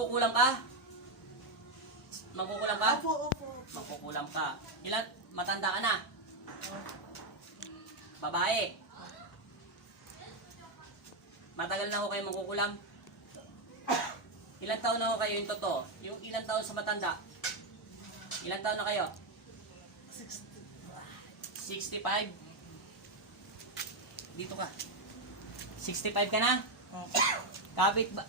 Mangkukulam ka? Mangkukulam ka? Opo. Mangkukulam ka. Ilan? Matanda ka na? Babae. Matagal na ako kayo mangkukulam? Ilan taon na ako kayo yung totoo? Yung ilan taon sa matanda? Ilan taon na kayo? 65? Dito ka. 65 ka na? Opo. Kapit ba,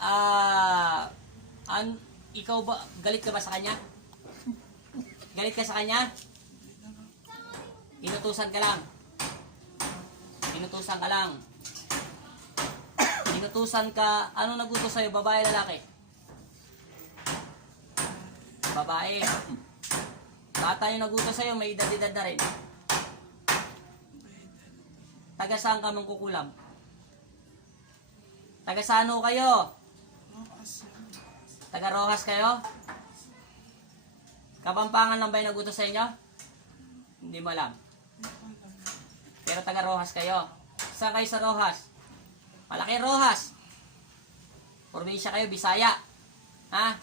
ikaw ba, galit ka ba sa kanya? Galit ka sa kanya? Inutusan ka lang. Inutusan ka lang. Inutusan ka, ano nagutos sa'yo, babae, lalaki? Babae. Bata yung nagutos sa'yo, may edad-edad na rin. Taga saan ka mangkukulam? Taga saan ho kayo? Taga Rojas kayo? Kapampangan lang ba yung nagutos sa inyo? Hindi mo alam. Pero taga Rojas kayo. Saan kayo sa Rojas? Malaki Rojas. Probinsya kayo, Bisaya. Ha?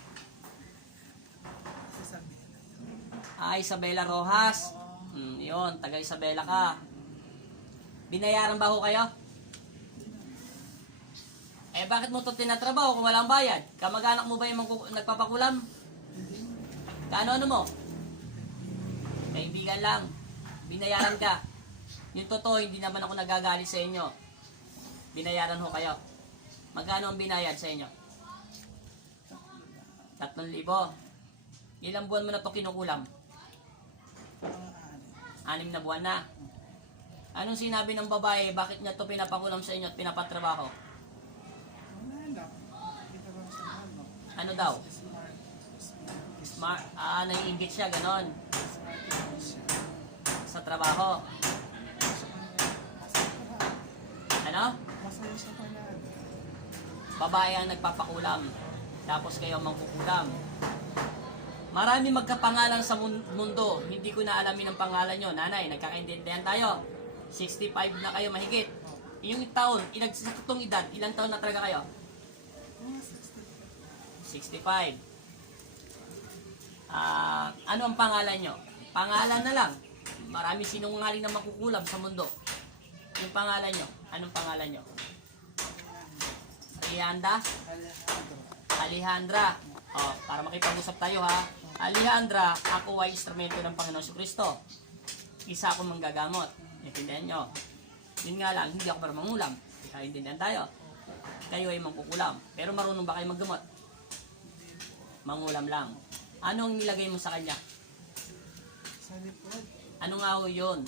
Isabela Rojas. Yun, taga Isabela ka. Binayaran ba ho kayo? Bakit mo ito tinatrabaho kung walang bayad? Kamag-anak mo ba yung nagpapakulam? Kaano mo? Kaibigan lang. Binayaran ka. Yung totoo, hindi naman ako nagagalit sa inyo. Binayaran ho kayo. Magkano ang binayad sa inyo? 3,000. Ilang buwan mo na ito kinukulam? 6 na buwan na. Anong sinabi ng babae? Bakit niya ito pinapakulam sa inyo at pinapatrabaho? Ano daw? Smart. Naiingit siya, ganon. Sa trabaho. Ano? Babae ang nagpapakulam. Tapos kayo mangkukulam. Marami magkapangalan sa mundo. Hindi ko na alamin ang pangalan nyo. Nanay, nagkakaintindihan tayo. 65 na kayo mahigit. Yung taon, sa tutong edad, ilang taon na talaga kayo? 65. Ano ang pangalan nyo? Pangalan na lang. Marami sinungaling na makukulam sa mundo. Yung pangalan nyo. Anong pangalan nyo? Alejandra. Para makipag-usap tayo ha. Alejandra, ako ay instrumento ng Panginoon Kristo. Isa akong manggagamot. Intindihan nyo. Yun nga lang, hindi ako para mangulam. Intindihan tayo. Kayo ay mangkukulam. Pero marunong ba kayo maggamot? Mangulam lang. Ano ang nilagay mo sa kanya? Sa likod. Ano nga ho yun?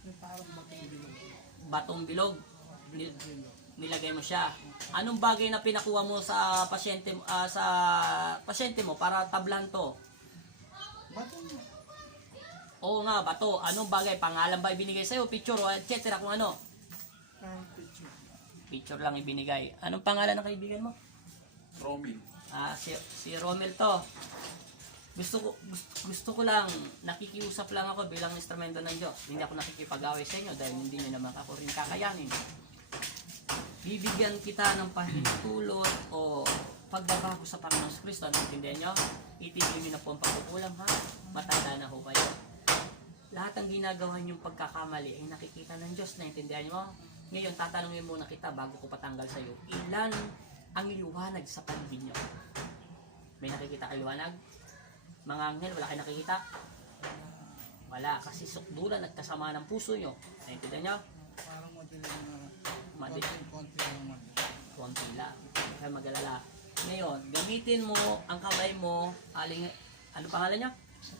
May parang Batong batong bilog. bilog. Nilagay mo siya. Anong bagay na pinakuha mo sa pasyente mo para tablan to? Bato mo. Oo nga, bato. Anong bagay? Pangalan ba ibinigay sa'yo? Picture o etc. Kung ano? Parang picture. Picture lang ibinigay. Anong pangalan ng kaibigan mo? Romil. Si Romel to. Gusto ko lang, nakikiusap lang ako bilang instrumento ng Diyos. Hindi ako nakikipag-away sa inyo dahil hindi nyo naman ako rin kakayanin. Bibigyan kita ng pahintulot o pagbabago sa Panginoon Kristo. Naintindihan nyo? Itigil nyo na po ang pagkukulang ha. Matanda na ho kayo. Lahat ng ginagawa nyong pagkakamali ay nakikita ng Diyos. Naintindihan nyo? Ngayon, tatanungin muna kita bago ko patanggal sa iyo. Ilan ang liwanag sa paligid nyo? May nakikita kayo liwanag? Mga anghel, wala kayo nakikita? Wala, kasi sukdulan at kasama ng puso nyo. Naintindihan nyo? Parang madilim na. Konti lang madilim. Konti lang. Kaya mag-alala. Ngayon, gamitin mo ang kamay mo, ano pangalan nyo?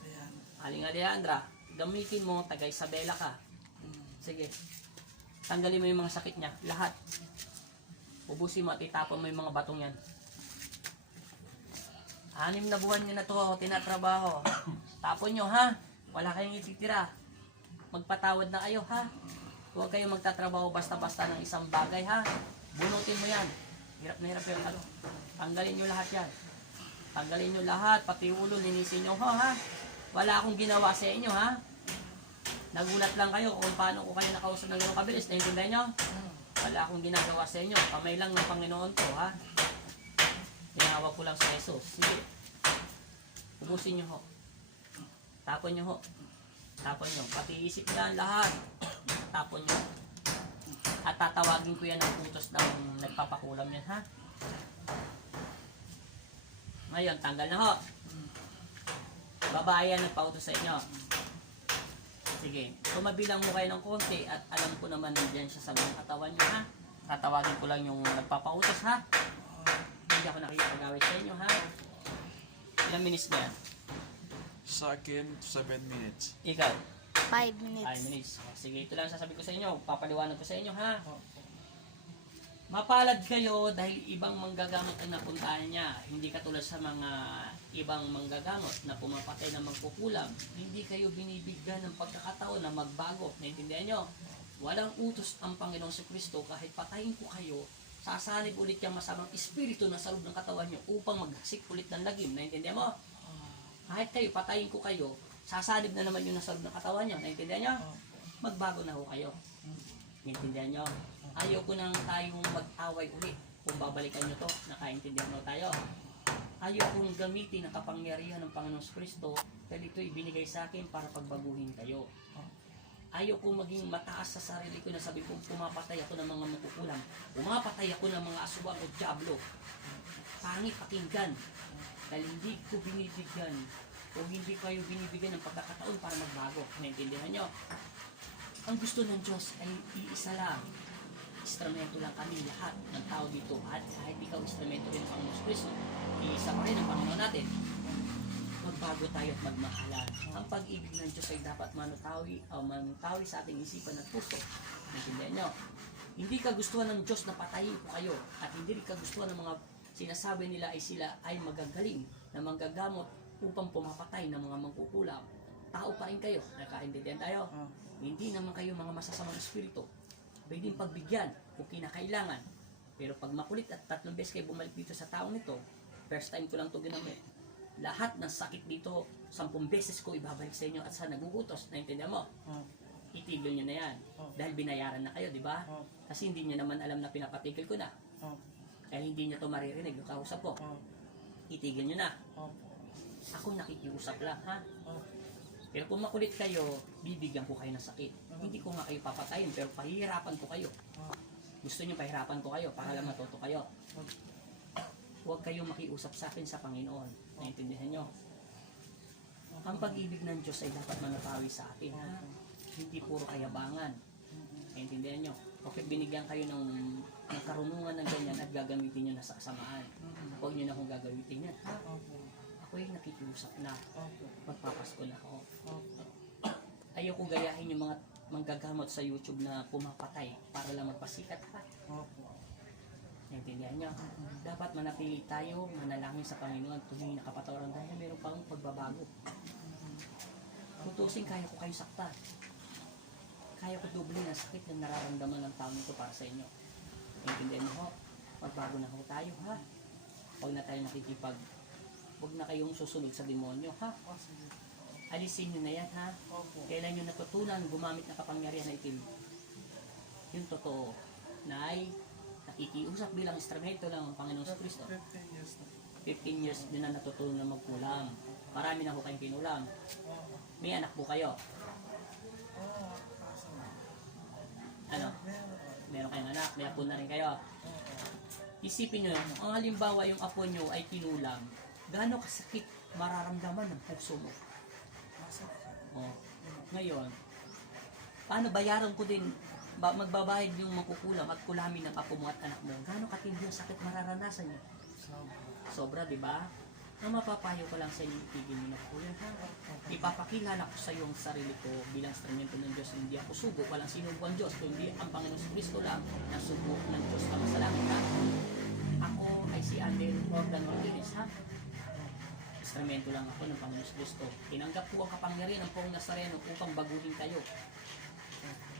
Ayan. Aling Alejandra. Gamitin mo, taga Isabela ka. Sige. Tanggalin mo yung mga sakit niya. Lahat. Ubusin mo at itapon mo yung mga batong yan. 6 na buwan nyo na to, tinatrabaho. Tapon nyo ha. Wala kayong ititira. Magpatawad na kayo ha. Huwag kayong magtatrabaho basta-basta ng isang bagay ha. Bunutin mo yan. Hirap na hirap yung ano. Tanggalin nyo lahat yan. Tanggalin nyo lahat. Pati ulo, linisin nyo ha. Wala akong ginawa sa inyo ha. Nagulat lang kayo kung paano ko kayo nakausap ng ganong kabilis. Naintindihan nyo? Wala akong ginagawa sa inyo. Kamay lang ng Panginoon to ha. Tinawag ko lang sa Jesus. Sige. Ubusin nyo ho. Tapon nyo ho. Tapon nyo. Pati isip yan lahat. Tapon nyo. At tatawagin ko yan ng utos ng nagpapakulam yan, ha? Ngayon, tanggal na ho. Babae yan nagpautos sa inyo. Sige. Tumabilang mo kayo ng konti at alam ko naman nandiyan siya sa mga katawan nyo, ha? Tatawagin ko lang yung nagpapautos, ha? Hindi ako nakikipag-away sa inyo, ha? Ilang minutes ba yan? Sa akin, 7 minutes. Ikaw? 5 5 minutes. minutes. Sige, ito lang sasabihin ko sa inyo. Papaliwanag ko sa inyo, ha? Mapalad kayo dahil ibang manggagamot ang napuntahan niya. Hindi katulad sa mga ibang manggagamot na pumapatay na magkukulam. Hindi kayo binibigyan ng pagkakataon na magbago. Naintindihan nyo? Walang utos ang Panginoong Kristo kahit patayin ko kayo, sasanib ulit yung masamang espiritu na sa loob ng katawan nyo upang maghasik ulit ng lagim. Naintindihan mo? Kahit kayo, patayin ko kayo, sasanib na naman yung nasa loob ng katawan nyo. Naintindihan nyo? Magbago na ho kayo. Naintindihan nyo? Ayaw ko nang tayong mag-away ulit. Kung babalikan nyo to, nakaintindihan mo tayo. Ayaw kong gamitin ang kapangyarihan ng Panginoong Kristo dahil ito ibinigay sa akin para pagbaguhin kayo. Ayaw kong maging mataas sa sarili ko na sabi kong pumapatay ako ng mga makukulam. Pumapatay ako ng mga aswang o diablo. Pangit pakinggan. Dahil hindi ko binibigyan o hindi kayo binibigyan ng pagkakataon para magbago. Naintindihan nyo? Ang gusto ng Diyos ay iisa lang. Instrumento lang kami lahat ng tao dito. At kahit ikaw instrumento rin ng Panginoon Kristo, iisa pa rin ang Panginoon natin. Magbago tayo at magmahalan. Ang pag-ibig ng Diyos ay dapat manutawi sa ating isipan at puso. Naintindihan nyo? Hindi kagustuhan ng Diyos na patayin ko kayo at hindi kagustuhan ng mga sinasabi nila ay sila ay magagaling na manggagamot upang pumapatay ng mga mangkukulam. Tao pa rin kayo. Nakaintindihan tayo? Hindi naman kayo mga masasamang espiritu. Pwedeng pagbigyan kung kinakailangan. Pero pag makulit at 3 beses kayo bumalik dito sa taong ito, first time ko lang ito ginamit. Lahat ng sakit dito, 10 beses ko ibabalik sa inyo at sa nagugutos. Naintindihan mo? Itigil nyo na yan. Dahil binayaran na kayo, di ba? Kasi hindi nyo naman alam na pinapatigil ko na. Kaya hindi nyo ito maririnig yung kausap ko. Itigil nyo na. Ako nakikiusap lang, ha? Pero kung makulit kayo, bibigyan ko kayo ng sakit. Hindi ko nga kayo papatayin, pero pahihirapan ko kayo. Gusto nyo pahirapan ko kayo para lang matuto kayo. Huwag kayong makiusap sa akin sa Panginoon. Naintindihan nyo? Ang pag-ibig ng Diyos ay dapat manatawi sa atin, ha? Hindi puro kayabangan. Naintindihan nyo? Bakit binigyan kayo ng karunungan ng ganyan at gagamitin nyo na sa kasamaan? Huwag nyo na kung gagamitin yan, ha? Ako'y nakikiusap na. Magpapasko na ako. Ayaw ko gayahin yung mga manggagamot sa YouTube na pumapatay para lang magpasikat, ha? Naintindihan nyo? Dapat manapili tayo, manalangin sa Panginoon, tuloy na kapatawaran dahil meron pang pagbabago. Tutusin, kaya ko kayo sakta. Kaya ko doble na sakit na nararamdaman ng taong ito para sa inyo. Naintindihan nyo ho? Magbago na ho tayo, ha? Huwag na tayo nakikipag... Huwag na kayong susunod sa demonyo, ha? Alisin nyo na yan, ha? Kailan nyo natutunan gumamit ng kapangyarihan na itim? Yung totoo na ay nakikiusap bilang instrumento lang ang Panginoong Kristo. 15 years din na natutunan na magkulam. Marami na ho kayong kinulam. May anak po kayo. Ano? Meron kayong anak, may apo na rin kayo. Isipin nyo, ang halimbawa yung apo nyo ay kinulam, gaano kasakit mararamdaman ng puso mo? Oh. Ngayon, paano bayaran ko din, magbabayad yung makukulam at kulamin ng apo mo at anak mo? Gaano katindi ang sakit mararanasan nyo? Sobra, di ba? Ang mapapayo ko lang sa inyo, itigil mo na po yun, ha? Ipapakilala ko sa iyo ang sarili ko bilang instrumento ng Diyos. Hindi ako sugo, walang sinubo ang Diyos, kundi ang Panginoon Kristo lang na sugo ng Diyos kama sa langit, ha? Ako ay si Andel Jordan Martinez, ha? Instrumento lang ako ng Panginoon Kristo. Tinanggap ko ang kapangyarihan ng Poong Nazareno upang baguhin kayo.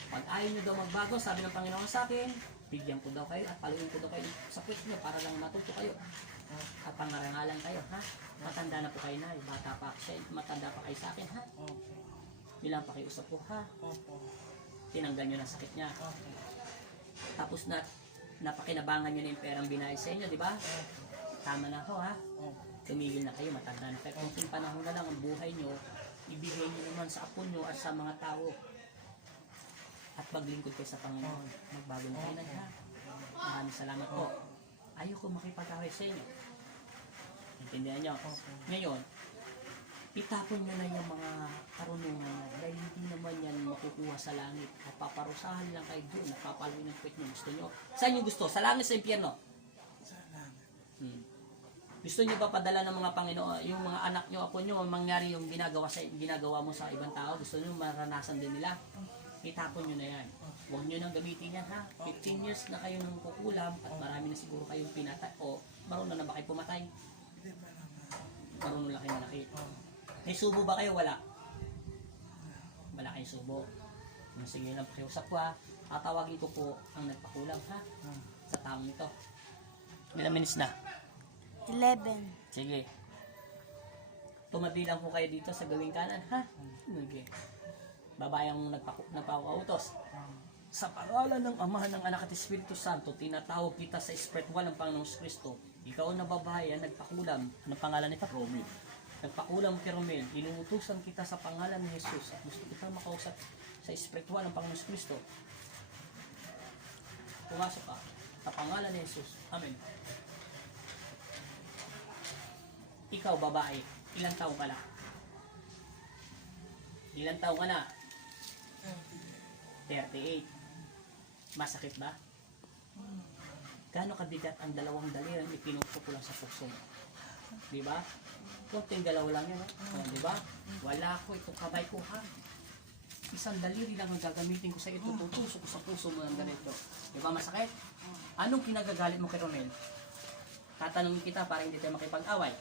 Pag ayaw nyo daw magbago, sabi ng Panginoon sa akin, bigyan ko daw kayo at paluin ko daw kayo sa kwit nyo para lang matuto kayo. At pangarangalan kayo, ha? Matanda na po kayo na, bata pa siya, matanda pa kayo sa akin, ha? Bilang pakiusap po, ha? Tinanggal nyo ng sakit niya. Tapos napakinabangan nyo na yung perang binayad sa inyo, di ba? tama na ho ha. Opo. Tumigil na kayo, matanda na kayo. Kung panahon na lang ang buhay nyo, ibigay nyo naman sa apo nyo at sa mga tao. At maglingkod kayo sa Panginoon. Magbago na kayo na ha. Maraming salamat po. Ayoko makipag-away sa inyo. Intindihan nyo? Ngayon, itapon nyo na yung mga karunungan nyo dahil hindi naman yan makukuha sa langit. At paparusahan lang kayo doon. Napapaloy ng kwit nyo. Gusto nyo? Saan nyo gusto? Sa langit, sa impyerno? Gusto niyo ba padala ng mga Panginoon, yung mga anak niyo, apo niyo, mangyari yung ginagawa mo sa ibang tao? Gusto niyo maranasan din nila? Itapon niyo na yan. Huwag niyo nang gamitin yan ha. 15 years na kayo nang kukulam at marami na siguro kayong pinatay. O, marunong na ba kayo pumatay? Hindi pa naman. Marunong lang kayo malaki. May subo ba kayo? Wala. Wala kayong subo. Sige lang, pakiusap ko ha. Tatawagin ko po ang nagpakulam ha. Sa taong ito. Ilang minutes na? 11. Sige. Tumati lang po kayo dito sa gawing kanan, ha? Sige. Babae ang nagpapautos. Sa pangalan ng Ama, ng Anak at Espiritu Santo, tinatawag kita sa espiritual ng Panginoong Kristo. Ikaw na babae ang nagpakulam. Anong pangalan nito? Romel. Nagpakulam kay Romel. Inuutusan kita sa pangalan ni Jesus at gusto kitang makausap sa espiritual ng Panginoong Kristo. Pumasok ka sa pangalan ni Jesus. Amen. Ikaw, babae, ilang taong ka na? Ilang taong ka na? 38. Masakit ba? Gaano kabigat ang dalawang daliri na ipinusok ko lang sa puso mo? Di ba? Kunting galaw lang yan, di ba? Wala ko, itong kamay ko, ha? Isang daliri lang ang gagamitin ko sa ito, tutusok ko sa puso mo ng ganito. Di ba masakit? Anong kinagagalit mo kay Romel? Tatanungin kita para hindi tayo makipag-away.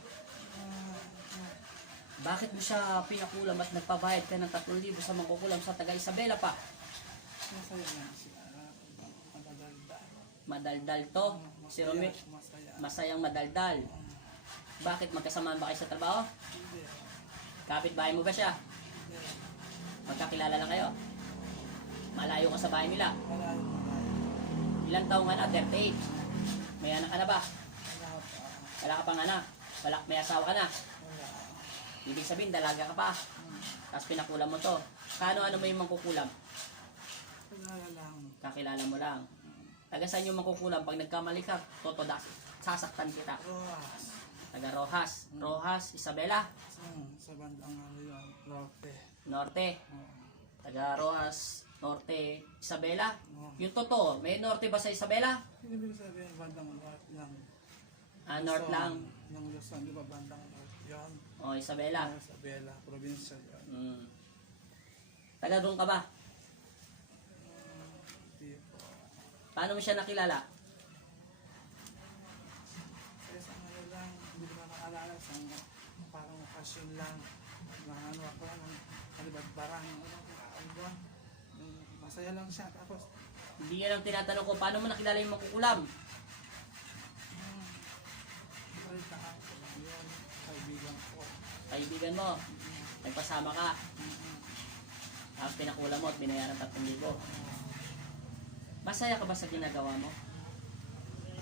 Bakit mo siya pinakulam at nagpabayad ka ng 3,000 sa mangkukulam sa taga Isabela pa? Masaya lang siya. Madadalda. Madaldal to. Si Romel, Masaya. masayang madaldal. Bakit magkasamaan ba kayo sa trabaho? Hindi. Kapit-bahay mo ba siya? Hindi. Magkakilala lang kayo? Malayo ka sa bahay nila? Malayo. Ilang taong ka na? 38. May anak ka na ba? Wala pa. Wala ka pang anak? May asawa ka na? Wala. Ibig sabihin, dalaga ka pa. Tapos pinakulam mo to. Kano-ano mo yung mangkukulam? Wala lang. Kakilala mo lang. Taga saan yung mangkukulam? Pag nagkamali ka, totodas. Sasaktan kita. Rojas. Taga Rojas. Rojas, Isabela. Sa bandang ano yun. Norte. Norte. Taga Rojas, Norte, Isabela. Oo. Yung totoo, may Norte ba sa Isabela? Hindi ko sabihin bandang Norte lang. North lang. Yung Luzon, di ba bandang Norte yun? O, Isabela. Sa Bela, probinsya yun. Taga doon ka ba? Hindi po. Paano mo siya nakilala? Kaya sa ano lang, hindi ko na nakalala. Parang okasyon lang. Ano ako lang, kalibad-barang. Masaya lang siya. Tapos, Hindi yan ang tinatanong ko. Paano mo nakilala yung mangkukulam? balita ako. Yun, kaibigan ko. Kaibigan mo. Nagpasama ka. Tapos pinakulam mo at binayaran 3,000. Masaya ka ba sa ginagawa mo?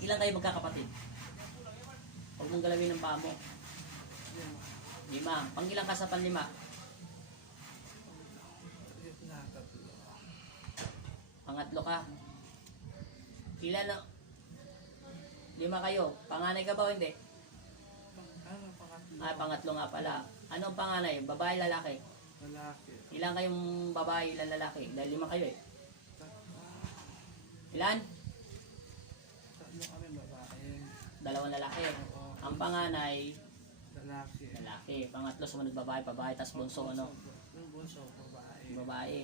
Ilan kayo magkakapatid? Huwag mong galawin ang paa mo. Yun, 5. Pangilang ka sa panlima? yun na, tatlo. Pangatlo ka. Ilan na? 5 kayo. Panganay ka ba o hindi? Ano, pangatlo? Pangatlo nga pala. Ano ang panganay? Babae, lalaki? Lalaki. Ilan kayong babae, ilan lalaki? Dahil 5 kayo eh. Ilan? Tatlo kami babae. 2 lalaki. Oo. Ang panganay, Lalaki. lalaki. Pangatlo, sumunod babae, tapos bunso, ano? Yung bunso, babae. Babae.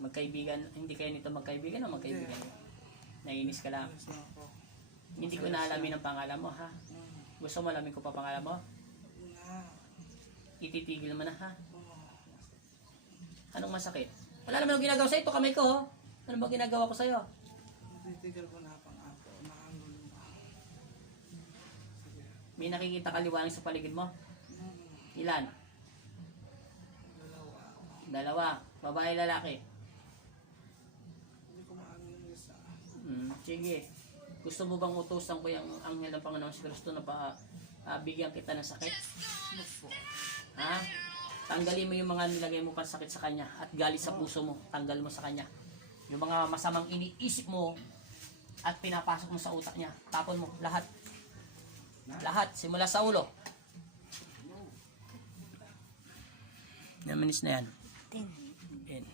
Magkaibigan, hindi kayo nito magkaibigan o magkaibigan? Naiinis ka lang. Alas na ako. Hindi ko naalamin ang pangalan mo, ha? Gusto mo alamin ko pa pangalan mo? Na. Ititigil mo na, ha? Oh. Anong masakit? Wala naman ang ginagawa sa'yo. Ito kamay ko, ho. Ano ba ginagawa ko sa'yo? Natitigal ko na pang ako. Naangulo na. Sige. May nakikita kaliwanag sa paligid mo? Ilan? Dalawa. 2. Babae, lalaki. Hindi ko maano yung isa. Sige. Gusto mo bang utusan ko yung anghel ng Panginoon si Kristo na bigyan kita ng sakit? Ha? Tanggalin mo yung mga nilagay mo pansakit sa kanya at galit sa puso mo, tanggal mo sa kanya. Yung mga masamang iniisip mo at pinapasok mo sa utak niya, tapon mo lahat. Lahat, simula sa ulo. Naminis na yan. 10.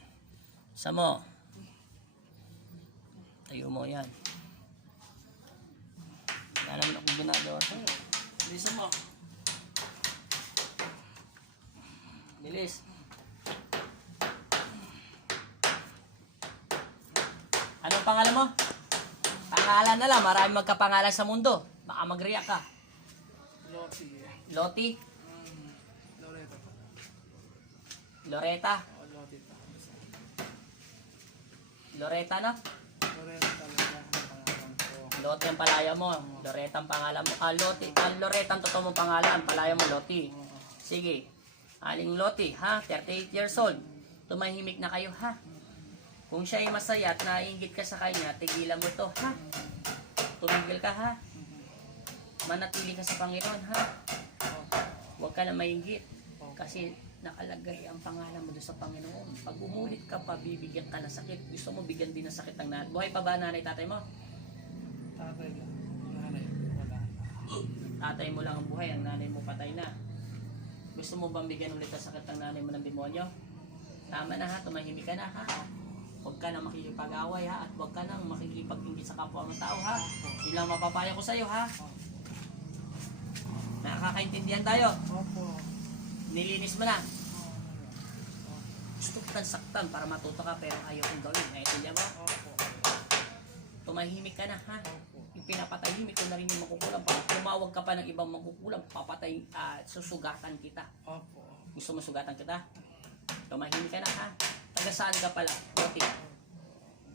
Isa mo. Tayo mo yan. Wala naman akong ginagawa sa'yo. Bilisan mo. Bilis. Anong pangalan mo? Pangalan na lang. Maraming magkapangalan sa mundo. Baka mag-react ka. Loti. Loti? Loretta pa. Loretta? O, Loti pa. Loretta na? Loretta talaga ang pangalan ko. Loti ang palaya mo. Loretta ang pangalan mo. Loti. Loretta ang totoo mong pangalan. Palaya mo, Loti. Sige. Aling Loti, ha? 38 years old. Tumahimik na kayo, ha? Kung siya ay masaya at naiinggit ka sa kanya, tigilan mo to, ha? Tumigil ka, ha? Manatili ka sa Panginoon, ha? Huwag ka na mainggit. Kasi nakalagay ang pangalan mo doon sa Panginoon. Pag umulit ka pa, bibigyan ka ng sakit. Gusto mo bigyan din ng sakit ng nanay. Buhay pa ba nanay tatay mo? Tatay lang. Nanay, wala. Tatay mo lang ang buhay, ang nanay mo patay na. Gusto mo bang bigyan ulit ang sakit ng nanay mo ng demonyo? Tama na, ha? Tumahimik ka na, ha? Huwag ka na makikipag-away, ha? At huwag ka na makikipag-inggit sa kapwa ng tao, ha? Yun lang mapapaya ko sa'yo, ha? Nakakaintindihan tayo. Opo. Nilinis mo na. Gusto kitang saktan para matuto ka pero ayaw kong gawin. Naiintindihan mo? Opo. Tumahimik ka na, ha? Opo. Ipinapatahimik ko na rin yung makukulang. Pag tumawag ka pa ng ibang makukulang, susugatan kita. Opo. Gusto mo sugatan kita? Tumahimik ka na, ha? Taga saan ka pala? Loti.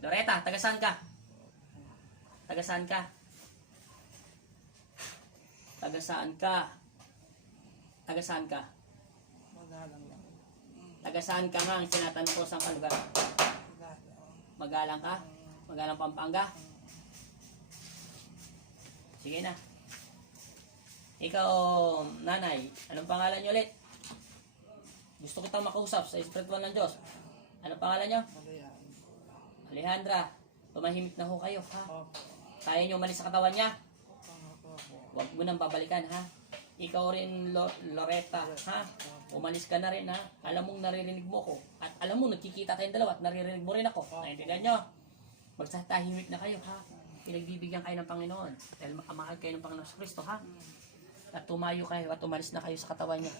Loretta, taga saan ka? Taga saan ka? Taga saan ka? Taga saan ka? Magalang lang. Taga saan ka nga ang tinatanong ko saan ka lugar? Magalang ka? Magalang Pampanga? Sige na. Ikaw, nanay, anong pangalan niyo ulit? Gusto kitang makausap sa espiritual ng Diyos. Anong pangalan niyo? Malayan. Alejandra, tumahimik na ho kayo, ha? Opo. Kaya niyo umalis sa katawan niya? Opo. Huwag mo nang babalikan, ha? Ikaw rin, Loretta, ha? Umalis ka na rin, ha? Alam mong naririnig mo ko. At alam mo, nagkikita kayong dalawa at naririnig mo rin ako. Naintindihan niyo? Magsatahimik na kayo, ha? Pinagbibigyan kayo ng Panginoon. Dahil mahal kayo ng Panginoon sa Kristo, ha? At tumayo kayo at umalis na kayo sa katawan niya.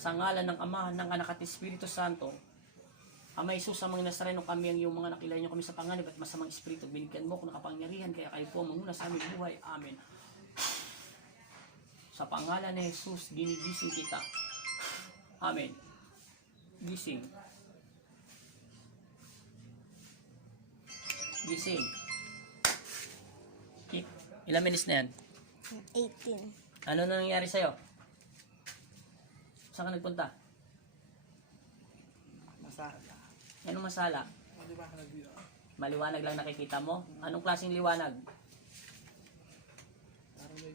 Sa ngalan ng Ama, ng Anak at Espiritu Santo, Ama Jesus, sa mga Nazareno, kami ang iyong mga nakilala niyo kami sa panganib at masamang espiritu. Binigyan mo ko ng kapangyarihan, kaya kayo po manguna sa aming buhay. Amen. Sa pangalan ni Jesus, ginigising kita. Amen. Gising. Gising. Ilang minutes na yan? 18. Ano nangyari sa'yo? Saan ka nagpunta? Masala. Anong masala? Di ba ka nag-video? Maliwanag lang nakikita mo? Anong klaseng liwanag? Parang may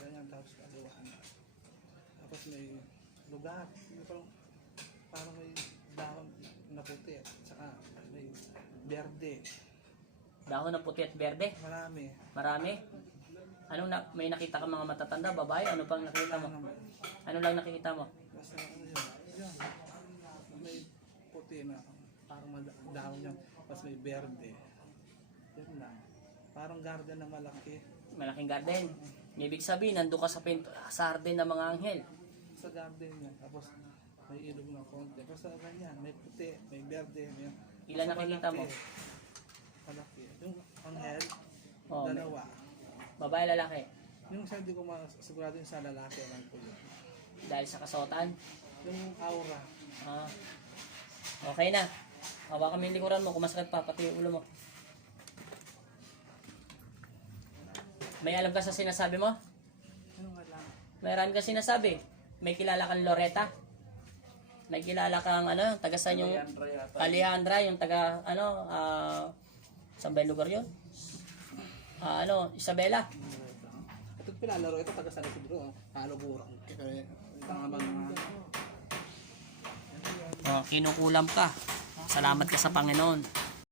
ganyan tapos kaliwanag. Tapos may lugar. Parang may dahon na puti. Tsaka may berde. Dahon ng puti at berde? Marami. Marami? May nakita ka mga matatanda, babae? Ano pang nakita mo? Ano lang nakikita mo? Basta ano yun. Yun. May puti na parang dahon yan. Tapos may berde. Yun lang. Parang garden na malaki. Malaking garden. Ibig sabihin, nandun ka sa garden ng mga anghel. Sa garden niya. Tapos may ilog na konti. Basta ganyan. May puti, may berde. May Ilan nakikita mo? Malaki. Yung anghel, Oh, dalawa. babae, lalaki. Yung isa hindi ko masigurado yung sa lalaki lang po yun. Dahil sa kasuotan. Yung aura. Ah. Okay na. Hawakan mo yung likuran mo. Kung masakit pa, pati yung ulo mo. May alam ka sa sinasabi mo? Yung wala. Mayroon ka sinasabi. May kilala kang Loretta. May kilala kang taga saan yung Alejandra, yung taga saan ba yung lugar yun? Isabela. Ito pinalaro ito taga San Isidro. Halo burang. Kaya tama mga Kinukulam ka. Salamat ka sa Panginoon.